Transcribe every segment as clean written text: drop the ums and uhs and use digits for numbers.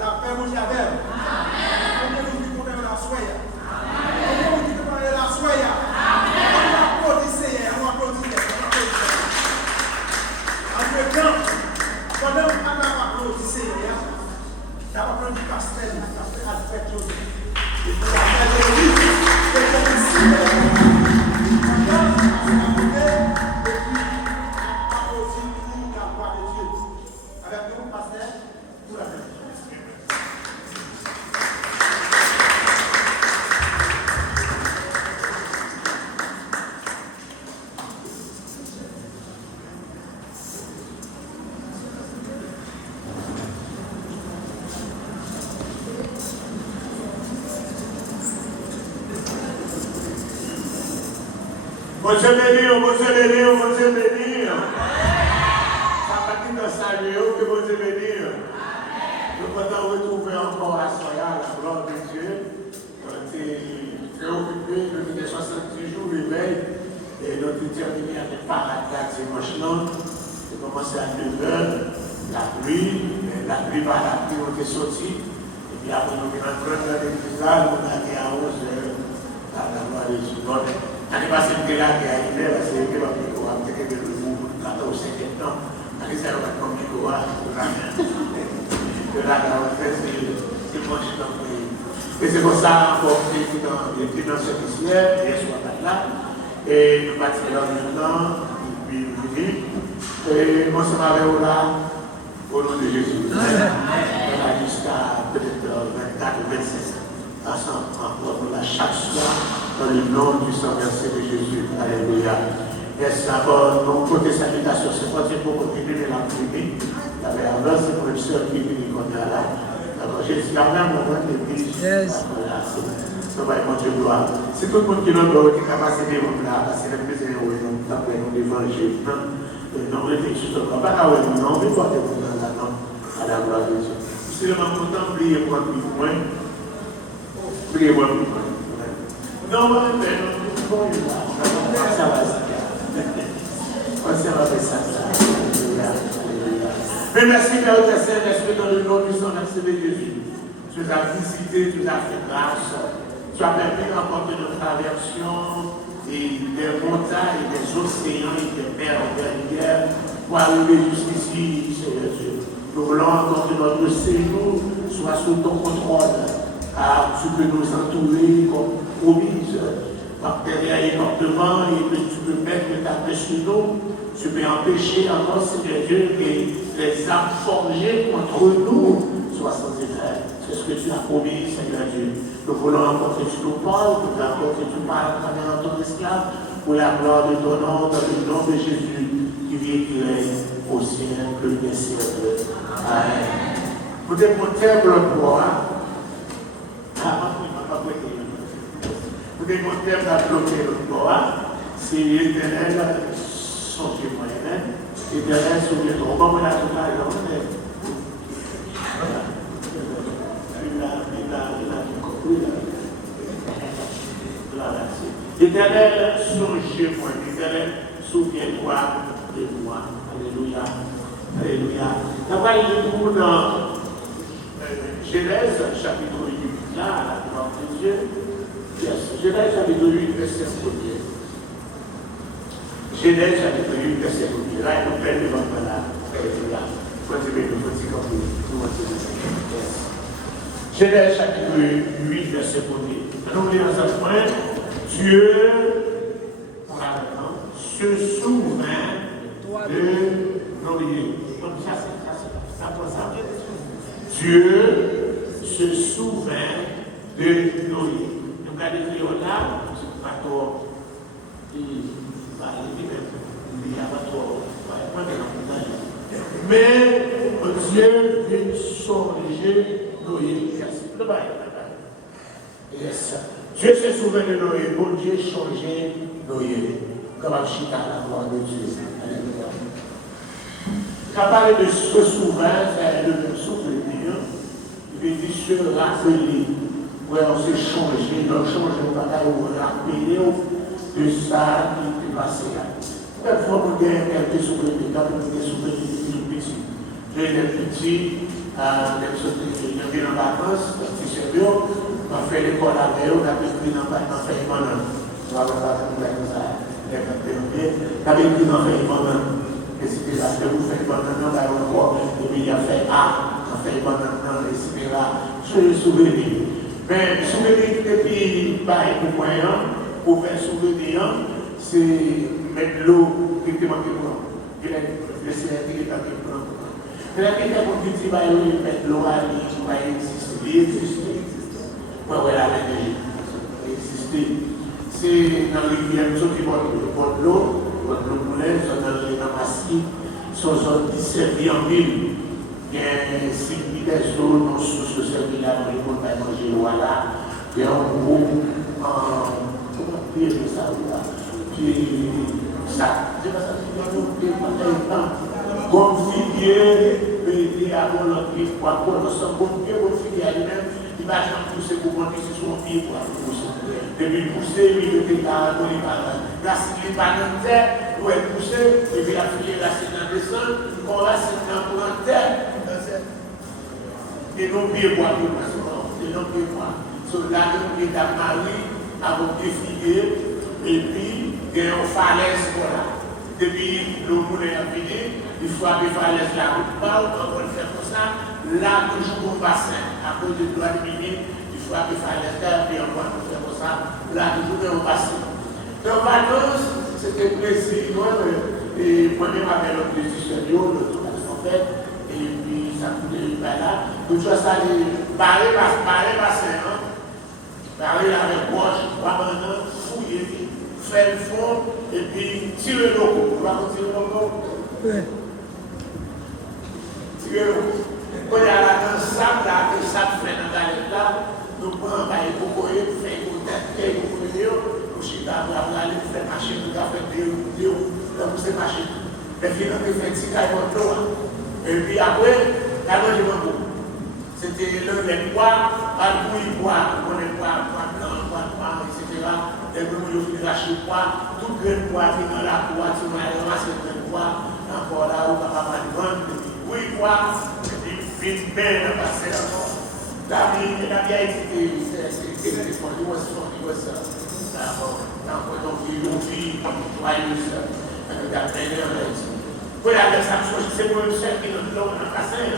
La paix vous javel. Amen. Vous dites qu'on est la soya. Amen. Vous dites qu'on est la soya. Amen. On applaudit, on applaudit. Pendant qu'on a applaudi, on a applaudi Pasteur, on a fait tout. Et pour la paix de lui, c'est comme ici. Pendant qu'on a applaudi, et puis on a applaudi pour la voix de Dieu. Avec nous, Pasteur, pour la paix de Dieu. Bon Dieu bénir. Ça va être dans sa vie, que bon Dieu bénir. Nous pouvons retrouver encore à Soya, la gloire de Dieu. On était très occupés depuis 70 jours de veille. Et nous avons terminé avec Paracate dimanche. Nous avons commencé à 9h, la pluie par la pluie, on est sorti. Et puis après, nous avons rentré dans l'église là, nous avons allé à 11h, la gloire de Dieu. L'année passée, je suis là, qui est arrivé, c'est que je suis allé pour 14 ou 50 ans. L'année passée, je suis allé pour de là, c'est bon, je suis. Et c'est pour ça qu'on est dans ce ministère, et je suis là. Et nous partons là maintenant, et puis nous vivons. Et nous sommes avec vous là, au nom de Jésus. On a jusqu'à peut-être 24 ou 26 ensemble, encore là, chaque soir. Dans le nom du Saint-Versé de Jésus. Alléluia. Merci d'abord, mon côté salutation, c'est pas pour continuer la prière. La verbe, c'est pour le seul qui vit qu'on est là. Alors, Jésus, quand même, on va te dire, voilà, ça va être mon Dieu gloire. C'est tout le monde qui l'a qui a passé des mots là, parce que c'est le plus héros, donc, d'après mon évangile. Non, réfléchis sur le pas là, non, mais pas de vous dans la langue, à la gloire de Dieu. Si le moment content, priez-moi plus loin. Priez-moi plus loin. Non, mais non, ça va, ça va faire ça. Mais merci, Père Saint, parce que dans le nom du Saint-Merci de Jésus, tu as visité, tu as fait grâce, tu as permis d'emporter notre traversion des montagnes, des océans et des mers derrière pour arriver jusqu'ici, Seigneur Dieu. Nous voulons encore que notre séjour soit sous ton contrôle, car tu peux nous entourer comme promise par derrière et par devant, et que tu peux mettre ta paix sur nous, tu peux empêcher encore, Seigneur Dieu, que les armes forgées contre nous soient sans effet. C'est ce que tu as promis, Seigneur Dieu. Nous voulons encore que tu nous parles, nous voulons encore que tu parles à travers ton esclave, pour la gloire de ton nom, dans le nom de Jésus, qui vit et qui règne au siècle des siècles. Amen. Vous démontez le gloire. Vous démontez la bloquer le gloire. C'est l'Éternel, son témoin. L'Éternel, son témoin. On va voir la tout à l'heure. L'Éternel, songez-moi. L'Éternel, souviens-toi de moi. Alléluia. Alléluia. On va lire dans Genèse, chapitre 8, là, à la gloire de Dieu. Genèse, chapitre 8, verset 1er. Genèse, chapitre 8, verset 1er. Là, il nous fait devant là. Alléluia. Genèse, chapitre 8, verset 1er. Nous lisons à ce point. Dieu se souvint de Noé. Comme ça, c'est ça. Dieu se souvint de Noé. Nous regardons là, c'est pas trop. Mais Dieu vient songer Noé. Yes. Dieu se souvient de Noé. Bon Dieu changeait Noé. Comme un chita la gloire de Dieu. Alléluia. Quand on parle de se souvenir, c'est le même souvenir. Il veut dire se rappeler. Ouais, on s'est changé. Donc, changer, on va rappeler de ça qui est passé. Parfois, on a quelques souvenirs, quand on a des souvenirs de tout petit. J'ai des petits, même sauter, arrivé en vacances, petit sérieux, on fait l'école avec eux, on a pris dans le fait pendant. On va pas comme ça. On a pris dans le fait pendant. Et c'était là que vous faites pendant, on va encore, et puis il a fait A, on fait pendant, etc. Sur le souvenir. Mais souvenir depuis, pareil pour moi, pour faire souvenir, c'est mettre l'eau qui était manquée pour nous. Il a laissé la télé dans le plan. Mais la question pour dire qu'il va y mettre l'eau à l'île, il va exister. Il existe. Oui, la exister. C'est dans les rivières qui portent l'eau, le moulin, sont dans les massifs, sont qui servent en ville. Il y a un cycle des eaux, non sous ce service-là, pour les montagnes manger l'eau là. Il y a un groupe, comment dire ça, qui ça, c'est pas ça, comme figuier, mais avant l'autre vie, quoi, pour nous sommes comme figuier à lui-même, il va jamais pousser pour monter sur son pied pour pousser. Depuis pousser, il était là, la cime pas dans terre, pour être poussé, et puis la fille racine dans le sol, on racine dans la terre, et non pied bois, et non pied bois. Là, nous sommes mariés avec des figuiers, et puis, il y a une falaise, voilà. Depuis le monde est fini, il faut aller falaise là, on va le faire comme ça. Là, toujours au bassin, à cause de droit de minute, il faut aller falaise là, puis on va le faire comme ça. Là, toujours au bassin. Donc, vacances, c'était plaisir, et moi-même avec le plaisir sérieux, le tout qu'on fait, et puis ça coûtait là. Donc, ça, c'est barrer bassin, barrer avec poche, maintenant, fouiller. Faire le fond et puis tirer le coup. On va tirer le coup. Tirer le coup. Quand il y a dans le sable, là, que le sable fait dans la galette là, nous prenons les cocoyers, nous faisons une tête, nous faisons nous chita, nous allons faire marcher, nous allons faire des donc c'est marcher. Mais finalement, nous faisons petit caille contre l'eau. Et puis après, la main de mon c'était le bois, pas le bois, on est bois blanc, bois noir, etc. Les gens qui ont racheté bois, tout grain de bois qui est dans la bois, tu vas aller ramasser le grain de bois, encore là où tu vas pas de vendre, oui, bois, et puis bien dans le passé encore. La vie a été, c'est d'accord, donc ils ont vu, joyeuse, avec la peine et la voilà, c'est pour le chef qui est dans le bassin.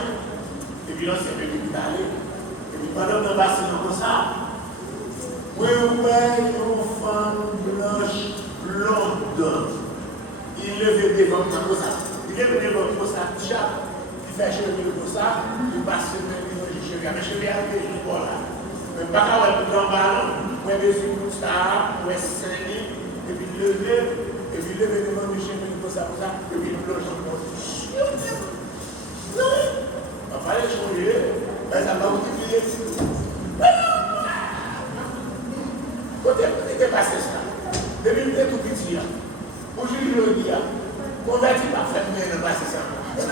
Et puis là, c'est venu d'aller. Et puis pendant que bassin comme ça, oui, une femme blanche, blonde. Il levait des vents comme ça. Il levait des vents comme ça, chaque. Il fait cheveux comme ça, il passe le même niveau de cheveux. Mais cheveux arrivent jusqu'à là. Mais pas quand on est dans le ballon, on est dessus comme ça, on est saigné, et puis lever des vents de cheveux comme ça, et puis le plonge dans le non, on va aller changer, mais ça va multiplier. Quand tu es passé ça, depuis que tu es tout petit, aujourd'hui je dis, converti par faire mais ne passer ça. Mais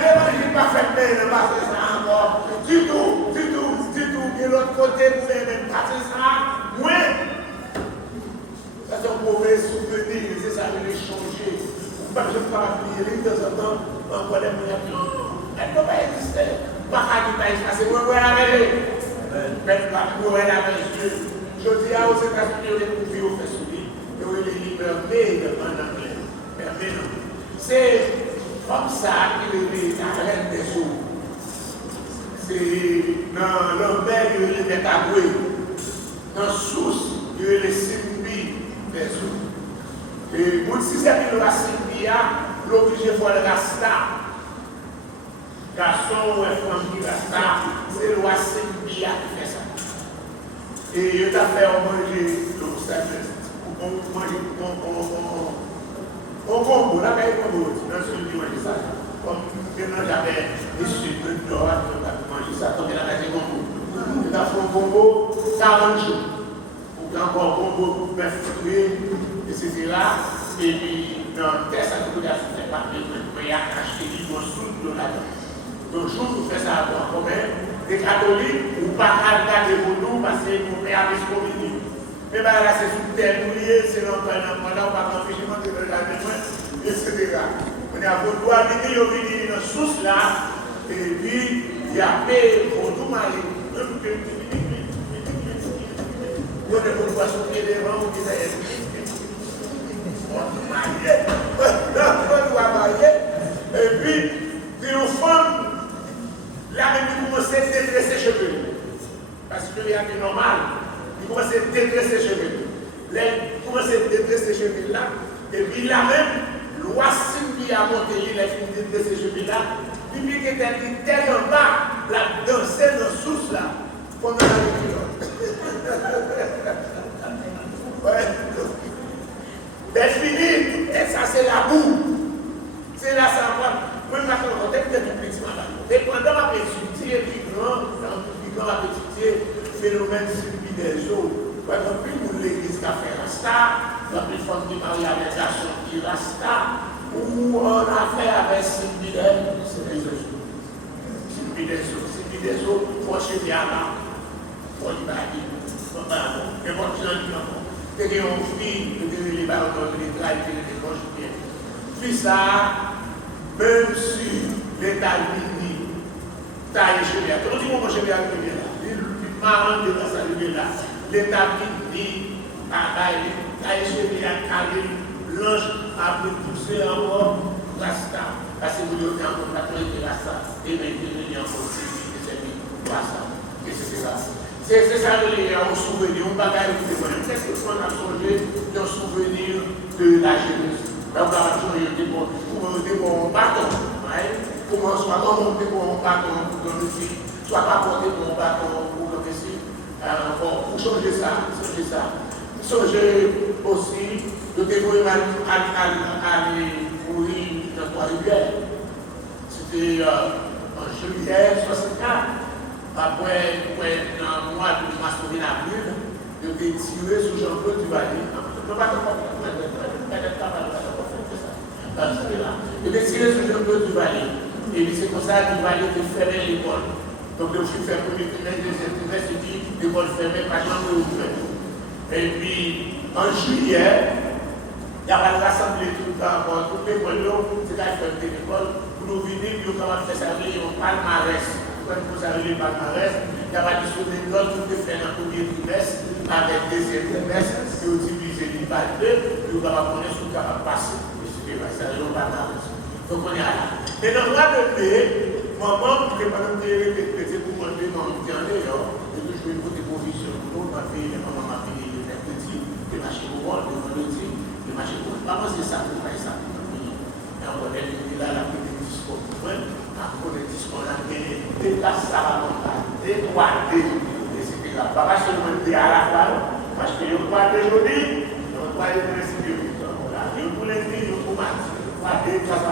ne pas faire mais ne passer ça encore. Du tout, de l'autre côté, vous ne passer ça, moins. C'est un mauvais souvenir, c'est ça de l'échanger. Je ne peux pas oublier de temps en temps, encore des moyens. Elle ne peut pas exister. Pas qu'à pas exister, c'est pour la mêlée. Mais pas pour la mêlée. Je dis aux États-Unis, les pouviers au fait souvenir, et où les livres made en anglais. C'est comme ça qu'il est la reine des eaux. C'est dans l'envers, il est les taboués. Dans la source, il est les simbi. Et pour si c'est le racine, l'obligé pour le rasta. Garçon ou femme qui rasta, c'est le racine qui fait ça. Et il a fait manger le sacrifice. On mange on combo, là, il y a un combo, dans celui qui mange ça. Comme maintenant j'avais des sucres de droite, on a mangé ça, comme il a fait un combo. Il a fait un combo 40 jours. Encore combo pour faire fruits, etc. Et puis, dans le test, ça ne peut pas faire partie de il y a acheté du bon sous de là-dedans. Donc, je vous fais ça en commun. Les catholiques, ou pas regarder pour nous parce que nous payons les communes. Mais là, c'est sous terre, c'est l'entrée, on va pas empêcher de regarder, etc. On a vos doigts, il y a une source là, et puis il y a payé pour tout mal. Vous ne pouvez pas souffrir devant, vous dites, et puis, une femme, là, elle commence à détresser ses cheveux. Parce qu'il y a des normal, il commence à détresser ses cheveux. Là, il commence à détresser ses cheveux là, et puis là même, loi Sylvie a monté, il a fini de détresser ses cheveux là, puis il était tellement bas, la danser dans la source là, pendant la ouais. C'est fini, et ça c'est la boue. C'est là ça va. Moi, je vais faire un contexte de plus et pendant ma étudier, puis grand, ma étudier, phénomène suivi des eaux. Par exemple, plus l'église qui a fait Rasta, la plus forme qui marie avec la qui Rasta, ou on a fait avec Sylvie des c'est des eaux. Sylvie des eaux, pour chez bien là, pour y bailler. Et bon, tu l'as dit encore. Et on vit, les ballons de l'État et les conjugués. Puis ça, même si l'État-Unis taille chez lui, quand on dit mon chez lui là, il marre de ça là, l'État-Unis taille chez lui, l'ange a poussé encore Rasta. Parce que vous avez encore la traité Rasta, et maintenant il y a encore c'est Rasta. Et c'est ça. C'est ça un souvenir, on va regarder qu'est-ce que on a changé d'un souvenir de la jeunesse. On va changer de mon bâton, comment soit monter mon bâton pour donner ici, soit pas porter mon bâton pour donner ici, pour changer ça, changer aussi de dévoiler aller mourir dans Trois-Rivières. C'était en juillet 64. Après, dans le mois de mars avril, je vais tirer sur Jean-Claude Duvalier. Je vais tirer sur Jean-Claude Duvalier. Et c'est comme ça que Duvalier a fermé l'école. Donc, je suis fait premier trimestre, deuxième trimestre, et puis l'école fermée, pas jamais ouverte. Et puis, en juillet, il y a pas de rassemblée tout le temps. Toutes les écoles, c'est là qu'il fait l'école. Pour nous venir, nous commençons à faire ça, on palmarès. Quand vous arrivez par palmarès, il y a pas de souvenir, tout est fait dans le premier trimestre, avec deuxième trimestre, et vous divisez par deux, et vous allez connaître ce qui va passer. Ça n'est pas palmarès. Donc on est là. Mais dans le droit de paix, maman, qui n'est pas dans le répété pour moi, maman, qui en est là, et que je vais vous déprovision. Pour ma fille, maman, ma fille, les petits, les machines au bord, les vendredis, les machines au bord. Maman, c'est ça, pour faire ça. Et on connaît là, la petite discours pour moi. Pour les discours, on a gagné des places à la montagne, des 3D, etc. Pas seulement des à la fois, parce que le 3D aujourd'hui, le 3D de l'insécurité. Le pour les filles, le pour les 3D, etc.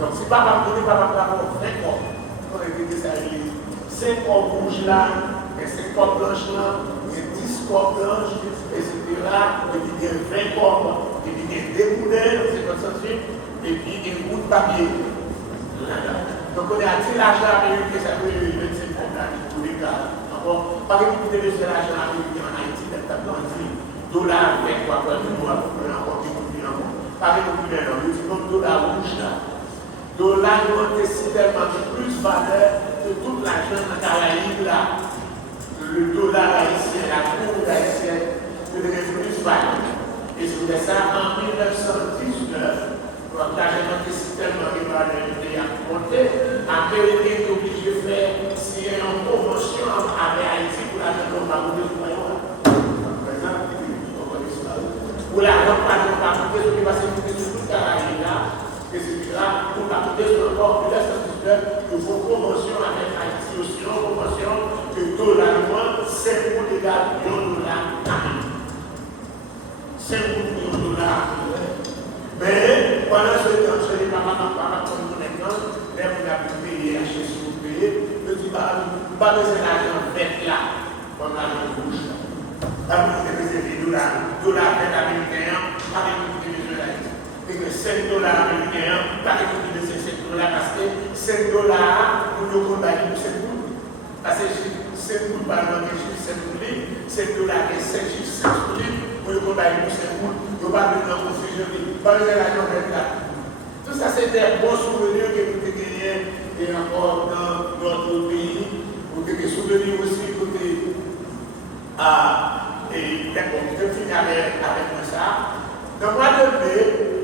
Donc, si papa me dit, papa me dit, 5 corps, on a dit que ça y est, 5 corps rouges là, et 5 corps blanches là, et 10 corps blanches, etc. Et puis il y a 20 corps, et puis il y a des couleurs, c'est comme ça, et puis il y a une bout de papier. Donc on est à l'argent américain, ça peut être 25 $ pour les cas. Par exemple, vous devez faire l'argent américain en Haïti, dans le dollar, avec quoi, encore par exemple, le dollar rouge là. Dollar est tellement plus valeur que toute l'argent dans la Caraïbe là. Le dollar haïtien, la cour haïtienne, peut devenir plus valeur. Et c'est ça en 1919. L'argent est tellement évalué à compter, Américain est obligé de faire signer une convention avec Haïti pour l'argent de l'Opago de l'Opago. Pour l'argent de l'Opago, ce qui va se faire sur toute la Caraïbe là, etc. Pour la côté sur le port de l'Est, il faut convention avec Haïti aussi, une convention que dollalement, 5 milliards de dollars américains. 5 millions de dollars. Mais pendant ce temps, je ne sais pas comme nous maintenant, même on a pu payer, acheter si vous payez, je dis pas besoin d'argent vert là, comme l'argent rouge. Là, vous devez réserver dollars américains, pas de besoin d'argent. Et que 5 $ américains, pas de besoin de 5 $ parce que 5 $, pour nous combattre, c'est tout. Parce que 5 $ par exemple, 5 $, 5 $ et 5 $, pour nous combattre, c'est tout. Il n'y a pas de confusion. Pas de l'argent vert là. c'est des bons souvenirs que nous avons gagnés et encore dans notre pays. Vous avez des souvenirs aussi côté et d'accord, je finis avec ça. Dans le mois de mai,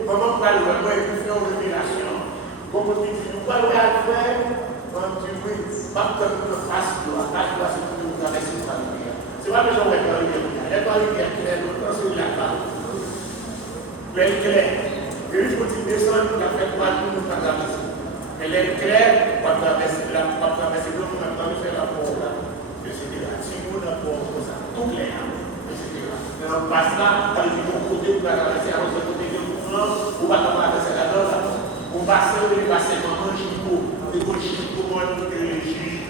comment on va le voir, il faut faire une révélation. Comme on dit, nous allons faire quand tu veux, pas comme une face de la face, c'est pour nous traverser par le rivière. C'est pas besoin d'être dans le rivière. Il y a pas de rivière claire, donc c'est la femme. Elle est claire. Et il faut descendre pour la faire 3 jours, nous pas traverser. Elle est claire, pas traverser là, pas traverser l'eau, on a pas faire la porte là. Etc. Si vous n'avez pas ça, tout clair. On passe là, avec mon côté, pour traverser à l'autre côté de l'eau, on va traverser la donne. On passe sur les bassins maman Chico, les Chico, les juges.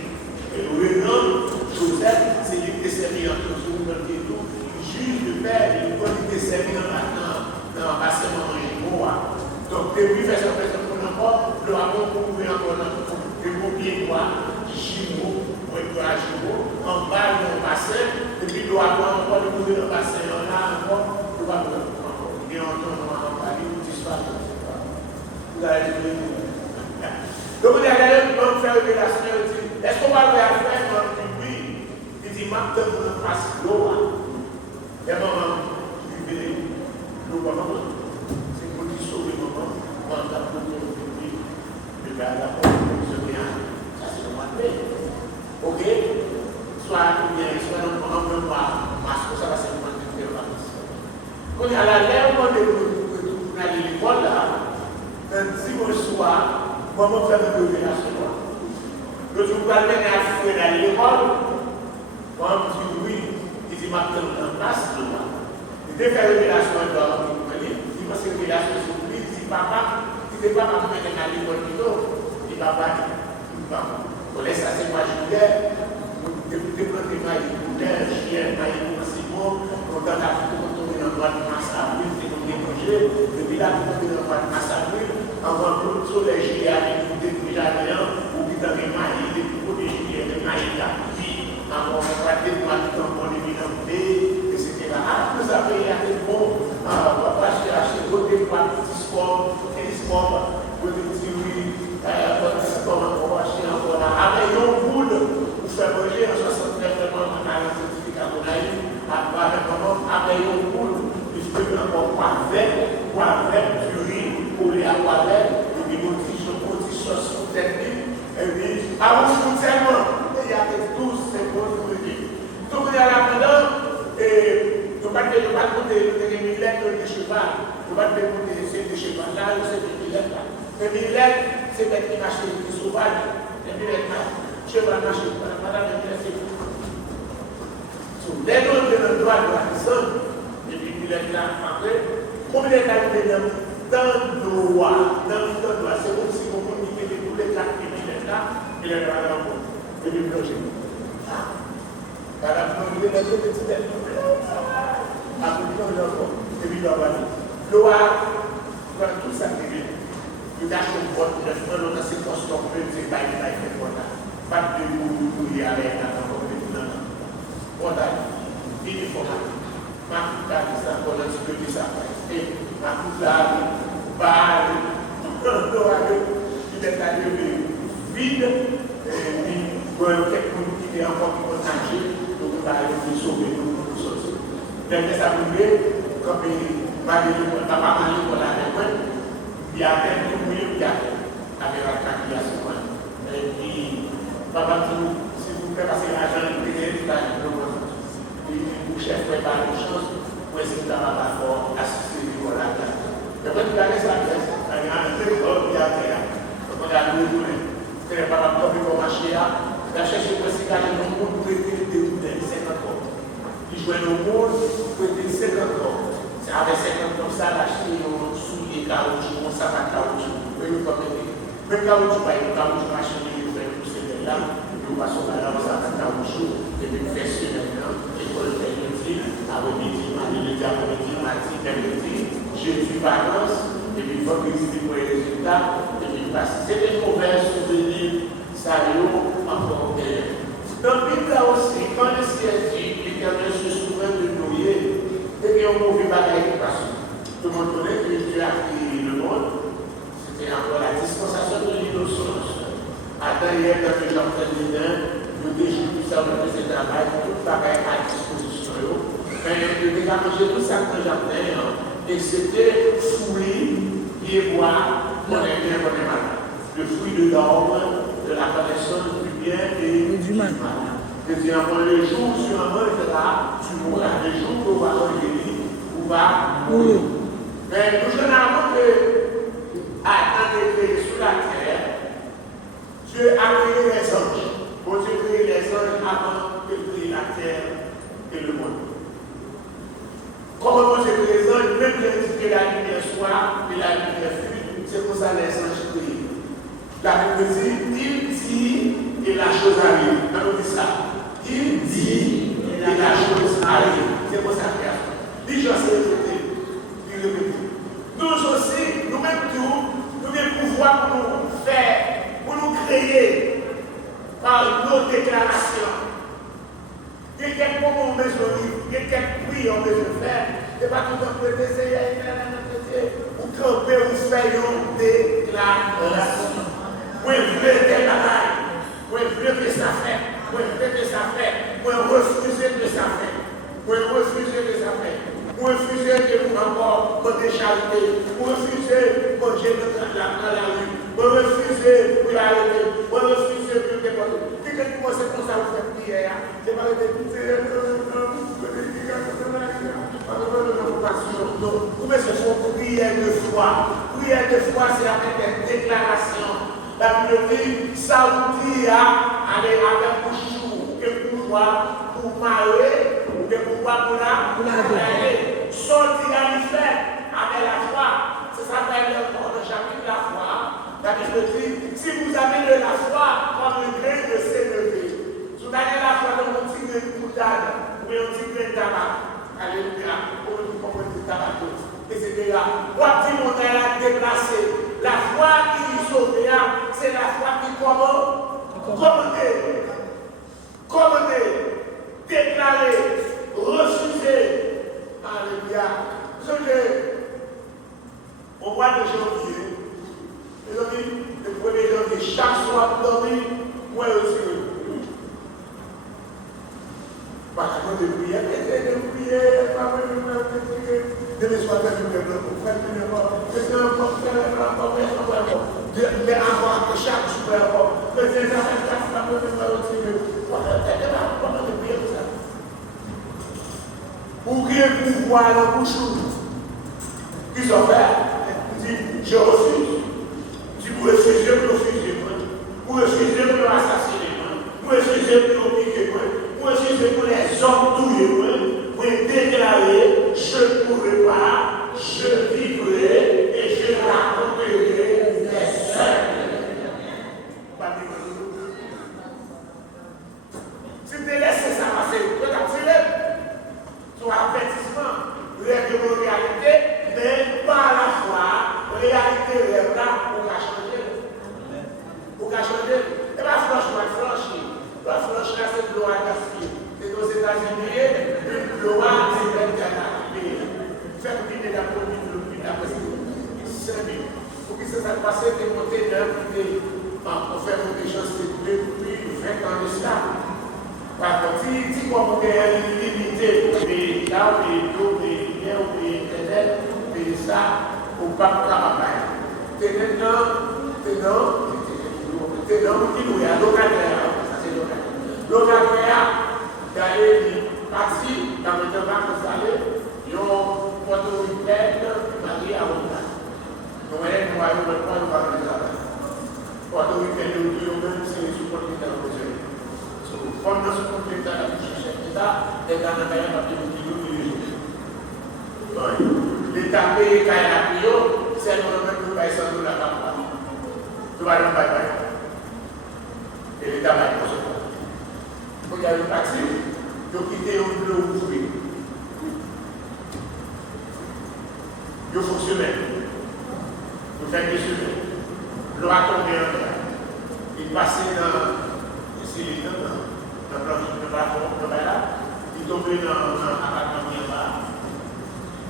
Et le nom, Joseph, c'est lui qui est servi en tout le tout. Juge de père, il est servi dans le bassin maman Chico. Donc, depuis faire sa personne pour n'importe, le rapport pour ouvrir encore le pompier quoi, Chico, pour être à Chico, en bas dans le bassin, et puis le rapport encore de ouvrir le bassin, là encore, le rapport encore. Et on entend parler, on disparaît. Donc, on a regardé pour faire une révélation. Est-ce qu'on va le faire dans le public? Il dit, maintenant, pour nous passer l'eau. Les mamans, l'eau, c'est pour nous sauver les mamans. Quand on a pour nous public, le gars, la porte, ça, c'est le mois de mai. Ok? Soit bien, soit on ne peut pas masque, ça va se demander de faire quand il y a la lèvre de l'école là, un dimanche soir, comment faire une révélation? Le jour où elle est à fouiller dans l'école, on dit oui, il dit maintenant en place, il dit faire révélation, il doit il pense que révélation sur lui, il dit papa, il dit papa, tu mets à l'école plutôt, il dit papa, on laisse ça, c'est moi, je voulais, déployer ma écouteur, chien, ma écouteur, on donne la photo, on tombe dans le droit de masse à l'huile, c'est comme des projets, depuis là, on tombe dans le droit de masse à l'huile, avant tout, sur les gilets avec des jardins, ou qui dans les mailles, des pots de gilets, des mailles d'arpille, avant on va des droits de temps, on est bien etc. Ah, vous avez été bon, on va pas chercher côté droit, petit sport, tennis sport, côté théorie, côté sport, on va chercher encore là. Avec un boule, vous faites manger en 69 vraiment, on a un certificat qu'on a eu, avec un boule, il faut encore quoi avec, du riz, pour les aquarelles, et puis motivation technique, et puis, avant tout tellement, il y a tous ces choses de vie. Donc, il y a là-dedans, et nous ne pouvons pas compter les millettes de cheval, nous ne pouvons pas compter ces cheval là, ou ces millettes là. Les millettes, c'est mettre les machines qui sont sauvages, les millettes là, cheval machine, madame, c'est fou. Dès qu'on est le droit de la personne, et puis millettes là, après, comme il est arrivé dans le droit, c'est comme si on communiquait de tous les cas qui viennent là, il est dans le monde. Et puis plonger. Par la plongée, il est tout petit. Après, il est encore. Et puis il doit aller. L'eau a tout ça qui il a son vote, il a fait l'autre séquence comme il dit, il a fait pas de bout, il y a rien à encore. Voilà. Il faut ma coupe là, ça, pour un petit peu de ça. Et ma coupe là, balle, il est allé vide, et puis, pour quelqu'un qui est encore qui peut nager, donc il va aller nous sauver, nous sortir. Dès que ça brûle, comme il va aller pour la main, il y a un peu de avec la calculation. Et puis, papa, si vous faites passer l'argent, vous payez le chef prépare une chose pour essayer d'avoir d'accord assister au la classe. Mais quand tu as laissé la classe, il y a un peu de corps qui a terre. Donc on a deux tournées. Tu n'es pas capable de marcher là. Tu as cherché pour essayer d'aller dans le monde pour aider des 50 ans. Il jouait dans le monde pour aider 50 ans. C'est avec 50 ans ça, l'acheter un soulier caoutchouc, un sac à caoutchouc. Même caoutchouc, pas un caoutchouc machine, il fait tout ce là. Et on va se faire un sac à caoutchouc et puis faire ce maintenant. Avec midi, mardi, mercredi, jeudi, vacances, et puis vendredi pour les résultats, et puis passer. C'est des mauvais souvenirs, ça y est, encore bien. Donc, Bible là aussi, quand le ciel dit, l'Éternel se souvient de Noé, et qu'il y a un mauvais bagage qui passe. Tout le monde connaît que Dieu a créé le monde, c'était encore Attends, hier, dans le jardin de nous déjouons tout ça, on fait ce travail, tout le travail à disposition. Mais nous dégageons tout ça dans le jardin, et c'était fruit, pied bois, on est bien, on est mal. Le fruit de l'homme, de la connaissance du bien et du mal. C'est-à-dire, le jour où tu en mangeras, tu mourras. Le jour où tu vas manger, tu vas mourir. Mais nous savons que, avant de créer sur la terre, Dieu a créé les anges. Bon Dieu a créé les anges avant de créer la terre et le monde. Comment Dieu a créé les anges, même qu'il a dit que la lumière soit et la lumière fut, c'est pour ça que les anges créent. La Bible dit, il dit et la chose arrive. Quand on dit ça, il dit et la chose arrive. C'est pour ça qu'il y a. Les gens se répéter. Nous aussi, nous-mêmes tout, nous avons pouvoir pour nous faire, pour nous créer par nos déclarations. Il y a quelques moments où on met sur le livre, il y a quelques prix on met sur le faire. C'est pas tout le temps que essayer ou camper ou faire une déclaration. Moi, je veux tel travail. Moi, je veux que ça fait. Moi, je veux que ça fait. Moi, refuser que ça fait. Moi, refuser que ça fait. Moi, refuser que nous encore manger charité. Moi, refuser manger dans la rue. Moi, refuser pour arrêter. Moi, refuser pour déposer. Quelqu'un qui commence comme ça, vous faites prière. C'est pas le début. Vous mettez ce fond prière de foi. Prière de foi, c'est avec des déclarations. La Bible dit, Saoudi a avec bouche ou que pouvoir pour marrer, ou que pouvoir pour la marrer. Sortir à faire avec la foi. Ça s'appelle le chapitre de la foi. La Bible dit, si vous avez de la foi comme le grain de s'élever, si vous avez la foi dans un petit grain de boutade, ou un petit grain de tabac, alléluia, ou un petit tabac, etc. Moi, dis mon a déplacé. La foi qui sauve, c'est la foi qui commander, déclarer, refuser. Alléluia. Au mois de janvier, les amis, le 1er janvier, chaque soir dormir, moi aussi. Parce que de prier, demain soir, mais avant que chaque jour, pour qu'il pouvoir dans la bouche, ils ont fait, je refuse. Si vous refusez, vous refusez. Vous refusez pour l'assassiner. Vous refusez pour l'obliger. Vous refusez pour les hommes douillés. Vous déclarez, je ne pourrai pas, je vivrai et je raconterai les seuls. Si tu laisses ça passer, tu vas tirer. Soit avertissement, règle de réalité, mais par la foi, réalité rêve là pour la changer. Pour la changer. Et bien franchement, franchir. La franchir, c'est de l'eau à gaspiller. C'est aux États-Unis, une loi c'est même qu'elle a payé. Faire une la police, le plus d'abord. Pour que ça se passe, des conteneurs pour faire des choses depuis 20 ans de cela. Par contre, si vous avez une limité, mais là, vous avez l'eau, vous avez lumière, vous avez Internet, vous avez ça, vous n'avez pas de travail. Tenant, il y a locataire, ça c'est locataire. Locataire, d'aller parti, dans le temps où vous allez, ils ont Porto Ricaine, Marie à Ronda. Donc, vous voyez, nous allons voir le travail. Porto Ricaine, nous même c'est sous Porto Ricaine. Comme nous sommes complètement à la bouche de l'État, l'État n'a pas de tous les jours. L'État paye quand il a pris, c'est le même que le pays sans la campagne. Tu vas le payer. Et l'État va être consommé. Il y a une partie, donc il y a un bleu ouvrier. Il fonctionne. Il fait des semaines. L'eau a tombé en terre. Il passait dans le plafond, il est tombé dans l'appartement qui est là.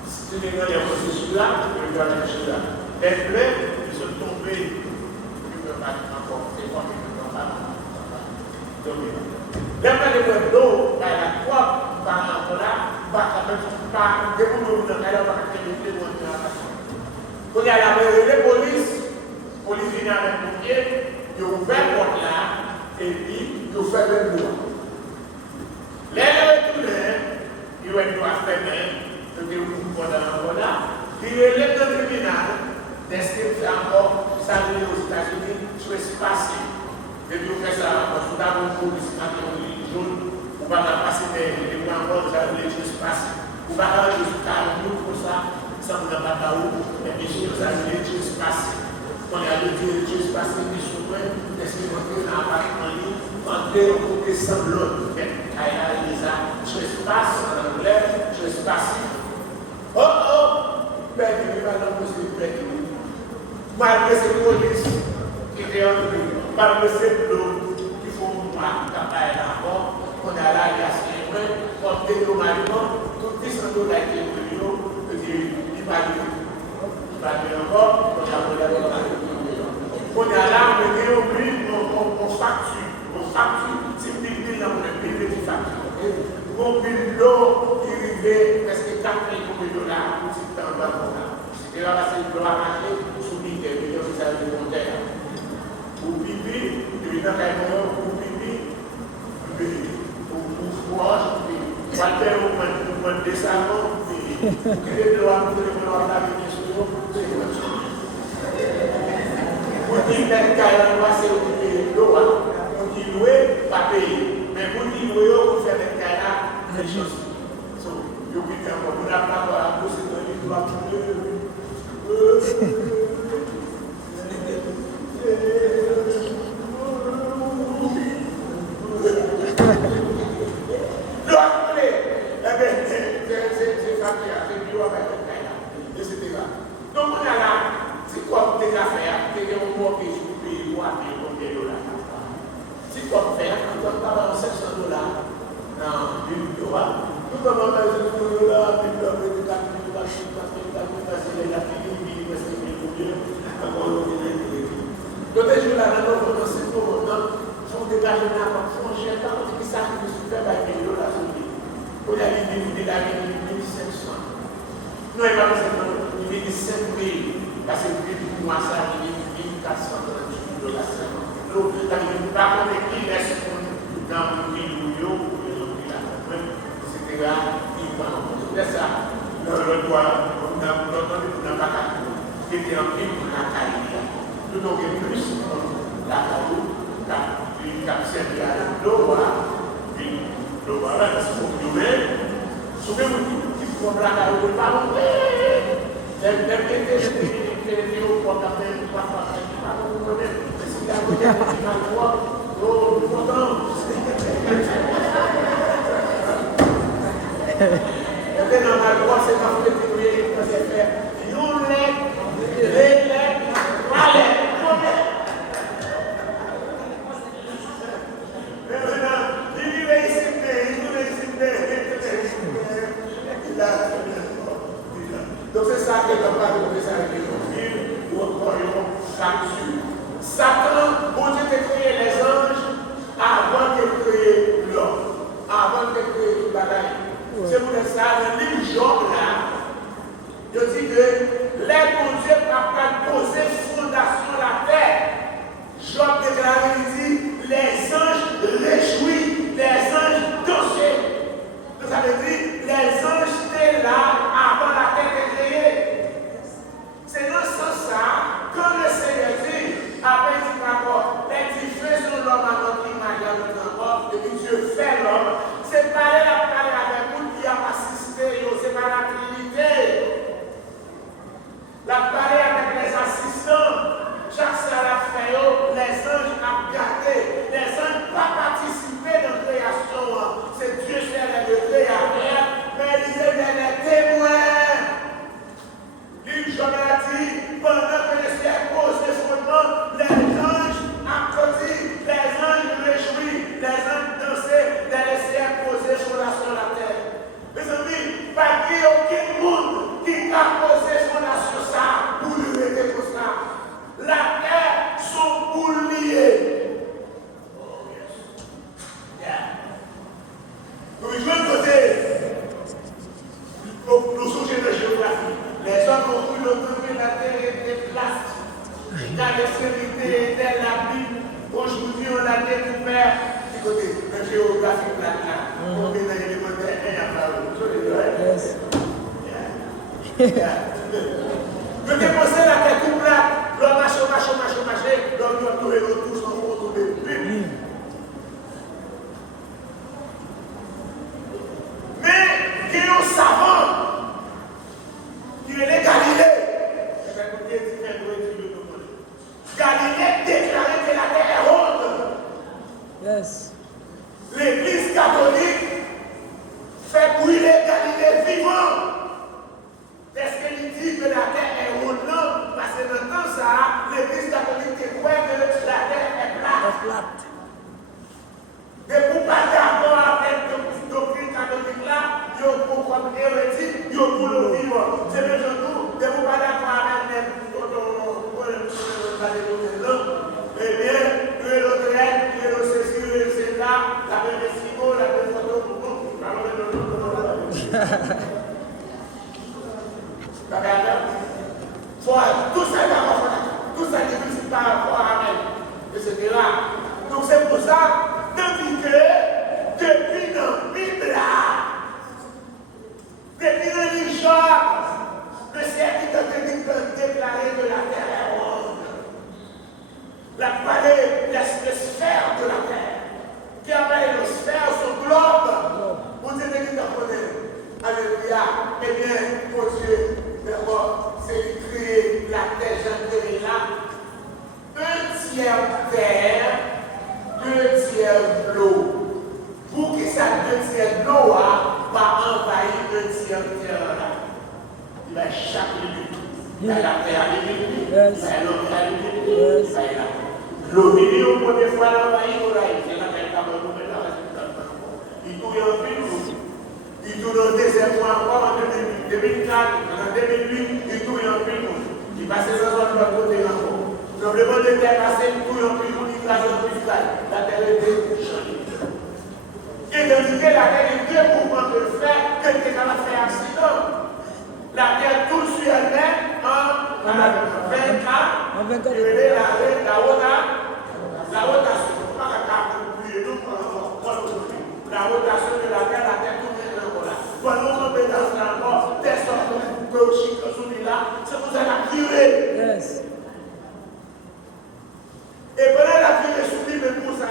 Si les gens sont celui-là, ils doivent aller celui-là. Les bleus, ils sont tombés, ils ne peuvent pas encore, c'est pas qu'ils ne peuvent pas D'après les points d'eau, la croix, par exemple, là, pas découvrir le cas, on va faire des témoins de la façon. Quand il y a la police vient avec le pied, ils ont ouvert la porte là, et puis ils ont fait le bois. Les retournés, ils ont été fermés, ils ont été ouverts dans là, puis le tribunal, description encore, ça vient aux États-Unis, sur espace. Et puis on fait ça, parce que nous avons une police jaune, on va passer des points forts, ça veut dire espace. On va aller jusqu'à nous pour ça, ça ne va pas où, mais bien sûr, ça veut dire espace. Quand il y a le Dieu espace, il est sur moi, est-ce qu'il va entrer dans l'appartement, entrer au côté sans l'autre, mais il y a les arts, espace, en anglais, espace. Oh, ben, il va dans le possible, malgré ces polices qui étaient entrées, malgré ces blocs qui font pas travailler d'abord, on a là, il y a ces points, on fait normalement, tout les $100 qui est pris, il va dire encore, on a regardé dans le on est là, on facture, si vous dites dans le pays, vous facturez. On paye l'eau qui arrive presque $4 millions pour ce temps là. C'est là c'est le droit à marcher, sous l'idée, mais vous avez le montaire. Pour pipi, puis dans pour pipi, pour froid, pour faire au moins des savons, puis le droit pour le droit à la ministre, c'est comme ça. Pour dire que l'on va se occuper de l'eau, pour dire louer, pas payer. Mais pour dire louer, pour faire des cas là, les choses. Donc, vous n'avez pas à poser dans les doigts pour c'est facile, c'est du avec le cas là, etc. Donc, on a là. Si comme des affaires, tu as un mot que je peux payer pour $1 million. Si comme faire, quand on parle de $700, non, $1 million. Nous avons $1 million, donc, les jours là, nous avons commencé pour nous, sont dégagés là, on cherche pas, on dit que ça qui se fait par $1 million là, on a dit, nous dégagés 1500. Nous avons dit 5000. Parce que pour moi, ça, il est $1,438. Donc, il ne pas qu'on est qui laisse dans le million, etc. Il va en faire ça. Le droit, on n'a pas qu'à qui était en prime pour la carrière. Nous avons plus la carrière, qui a servi à l'eau, puis l'eau, parce qu'il faut que nous souvenez-vous qu'il faut la carrière, pas donc c'est ça que nous avons de ça avec les ou encore facture. Satan, pour Dieu de créer les anges avant de créer l'homme, avant de créer tout le bagage. C'est pour ça, le livre Job là, je dis que les bons dieux peuvent poser fondation la terre. Job déclare, il dit, les anges réjouis, les anges dansaient. Donc ça veut dire, les anges étaient là avant la terre de créer. C'est dans ce sens-là, quand le Seigneur dit, après il dit encore, faisons l'homme à notre image, à notre corps, et puis Dieu fait l'homme, c'est pareil à parler avec vous qui a assisté, c'est pas la Trinité. La parler avec les assistants, chaque salle fait, les anges ont gardé, les anges n'ont pas participé dans la création, c'est Dieu seul le créateur, mais il est les témoins. Job a dit, pendant que le ciel pose les fondements, les anges applaudissent, les anges réjouissent, les anges dansaient, dans le ciel posé sur la regardé série de la Bible, aujourd'hui on a découvert, écoutez, la géographie là, on est dans l'élément de je déposé la tête tout plat, l'homme marche, l'homme doit trouver le tout, son mot, tout le plus. Mais, il y a un savant qui est les Galilée. Galilée déclarait que la terre est ronde. Yes. L'église catholique fait brûler Galilée vivant. Est-ce qu'il dit que la terre est ronde? Non, parce que dans le temps, ça, l'église catholique croit que la terre est plate. Et pour ne pas d'accord avec la doctrine catholique là, il y a pour comme hérétique, il y a pour le vivant. C'est le jour où, et pour ne pas d'accord avec les eh bien, tu es l'autre aide, tu es le ceci, tu es cela, la même Simon, la même photo pour nous. Tout ça qui est par rapport à elle, etc. Donc c'est pour ça, depuis dans la Bible, depuis le religion, le siècle qui a déclaré que la terre est ronde. La palais, la sphère de la terre, qui appelle la sphère, son globe, vous êtes qui connaît. Alléluia. Eh bien, mon Dieu, d'abord, c'est créer la terre, j'entendais là, un tiers terre, 2 tiers de l'eau. Pour que ça 2 tiers de l'eau va envahir 2 tiers de terre là. Il va chaque minute. Il va la terre à minute, il va l'homme à minute, il va là. L'eau vient au premier fois l'envahir, c'est la terre qui va nous mettre dans la. Il tourne en plus. Il tourne au deuxième fois encore en 2004, en 2008, il tourne en plus. Il passe dans l'autre côté encore. Simplement de terre passée, il tourne en plus, il passe en plus. La terre est déchangée. Et de dire la terre est 2 mouvements de fer, quelqu'un va faire accident. La terre tout sur elle-même en 24, la rotation, pas la carte, la rotation de la terre tourne. Quand nous sommes dans un rapport, telle sorte que le chiffre là, c'est vous allez la virer. Yes. Et pendant la virée sous lui, mais pour ça,